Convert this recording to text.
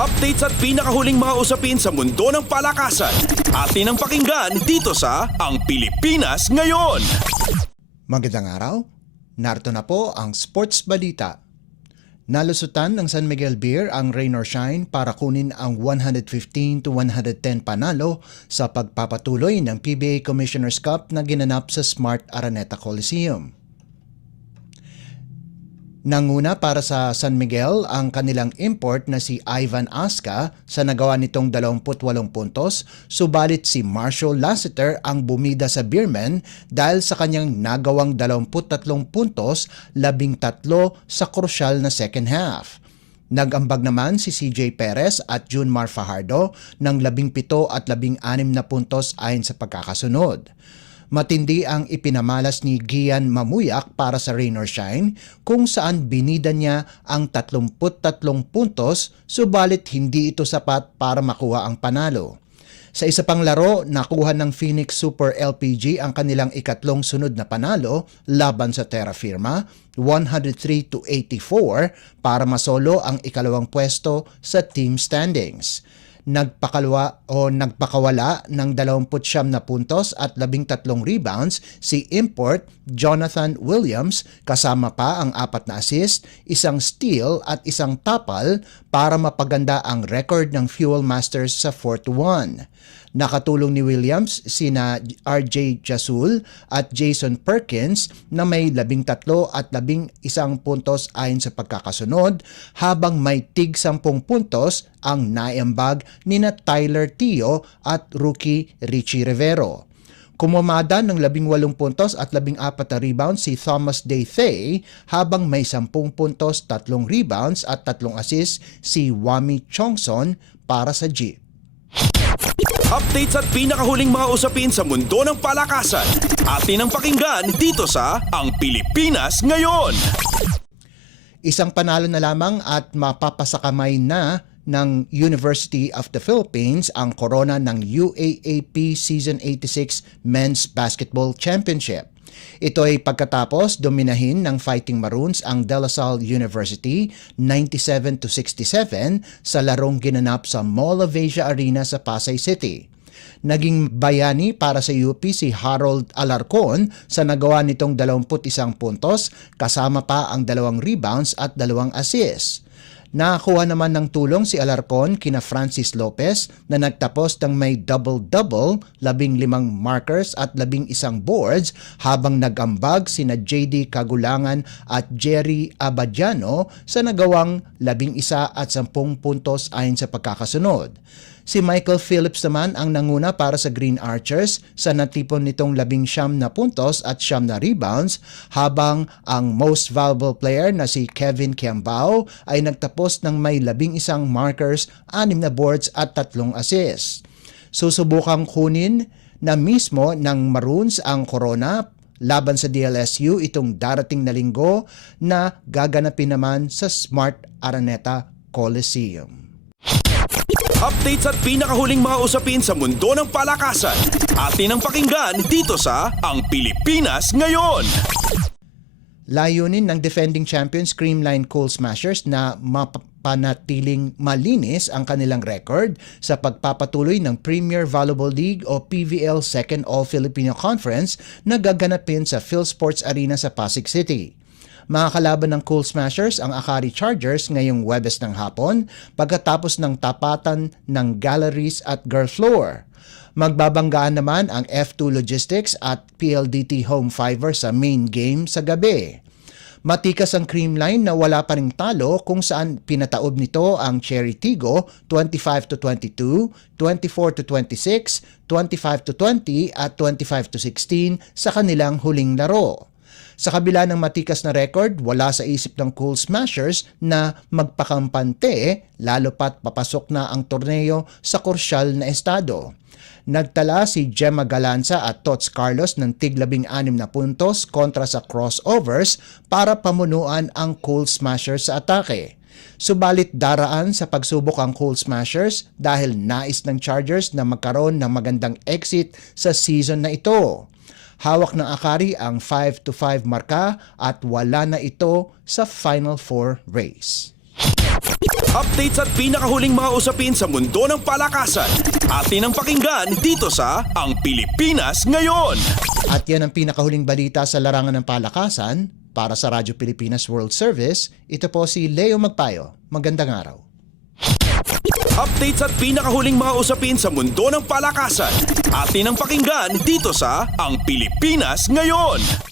Updates at pinakahuling mga usapin sa mundo ng palakasan. Atin ang pakinggan dito sa Ang Pilipinas Ngayon. Magandang araw. Narito na po ang Sports Balita. Nalusutan ng San Miguel Beer ang rain or shine para kunin ang 115-110 panalo sa pagpapatuloy ng PBA Commissioner's Cup na ginanap sa Smart Araneta Coliseum. Nanguna para sa San Miguel ang kanilang import na si Ivan Asca sa nagawa nitong 28 puntos, subalit si Marshall Lassiter ang bumida sa Beermen dahil sa kanyang nagawang 23 puntos, 13 sa krusyal na second half. Nag-ambag naman si CJ Perez at Junmar Fajardo ng 17 at 16 na puntos ayon sa pagkakasunod. Matindi ang ipinamalas ni Gian Mamuyak para sa rain or shine kung saan binida niya ang 33 puntos subalit hindi ito sapat para makuha ang panalo. Sa isa pang laro, nakuha ng Phoenix Super LPG ang kanilang ikatlong sunod na panalo laban sa Terra Firma, 103-84 para masolo ang ikalawang pwesto sa team standings. Nagpakawala ng 29 na puntos at 13 rebounds si import Jonathan Williams kasama pa ang 4 na assist, isang steal at isang tapal para mapaganda ang record ng Fuel Masters sa 4-1. Nakatulong ni Williams sina RJ Jasul at Jason Perkins na may 13 at 11 puntos ayon sa pagkakasunod, habang may tig 10 puntos ang naiambag nina Tyler Tio at rookie Richie Rivero. Kumamada ng 18 puntos at 14 na rebounds si Thomas Day-Thay, habang may 10 puntos, 3 rebounds at 3 assists si Wami Chongson para sa Jeep. Updates at pinakahuling mga usapin sa mundo ng palakasan. Atin ang pakinggan dito sa Ang Pilipinas Ngayon. Isang panalo na lamang at mapapasakamay na ng University of the Philippines ang korona ng UAAP Season 86 Men's Basketball Championship. Ito ay pagkatapos dominahin ng Fighting Maroons ang De La Salle University 97-67 sa larong ginanap sa Mall of Asia Arena sa Pasay City. Naging bayani para sa UP si Harold Alarcon sa nagawa nitong 21 puntos kasama pa ang 2 rebounds at 2 assists. Nakakuha naman ng tulong si Alarcon kina Francis Lopez na nagtapos ng may double-double, 15 markers at 11 boards, habang nagambag sina JD Kagulangan at Jerry Abadiano sa nagawang 11 at 10 puntos ayon sa pagkakasunod. Si Michael Phillips naman ang nanguna para sa Green Archers sa natipon nitong 19 na puntos at 9 na rebounds, habang ang most valuable player na si Kevin Kiambao ay nagtapos ng may 11 markers, 6 na boards at 3 assists. Susubukang kunin na mismo ng Maroons ang corona laban sa DLSU itong darating na linggo na gaganapin naman sa Smart Araneta Coliseum. Updates at pinakahuling mga usapin sa mundo ng palakasan. Atin ang pakinggan dito sa Ang Pilipinas Ngayon. Layunin ng defending champions Creamline Coal Smashers na mapanatiling malinis ang kanilang record sa pagpapatuloy ng Premier Volleyball League o PVL Second All-Filipino Conference na gaganapin sa PhilSports Arena sa Pasig City. Makakalaban ng Coal Smashers ang Akari Chargers ngayong Huwebes ng hapon pagkatapos ng tapatan ng Galleries at Girl Floor. Magbabanggaan naman ang F2 Logistics at PLDT Home Fiver sa main game sa gabi. Matikas ang Creamline na wala pa ring talo kung saan pinataob nito ang Cherry Tigo 25-22, 24-26, 25-20 at 25-16 sa kanilang huling laro. Sa kabila ng matikas na record, wala sa isip ng Coal Smashers na magpakampante lalo pat papasok na ang torneo sa krusyal na estado. Nagtala si Gemma Galanza at Tots Carlos ng tig-16 na puntos kontra sa crossovers para pamunuan ang Coal Smashers sa atake. Subalit daraan sa pagsubok ang Coal Smashers dahil nais ng Chargers na magkaroon ng magandang exit sa season na ito. Hawak ng Akari ang 5-5 marka at wala na ito sa Final Four race. Updates at pinakahuling mga usapin sa mundo ng palakasan. Atin ang pakinggan dito sa Ang Pilipinas Ngayon. At yan ang pinakahuling balita sa larangan ng palakasan. Para sa Radyo Pilipinas World Service, ito po si Leo Magpayo. Magandang araw. Updates at pinakahuling mga usapin sa mundo ng palakasan. Atin ang pakinggan dito sa Ang Pilipinas Ngayon.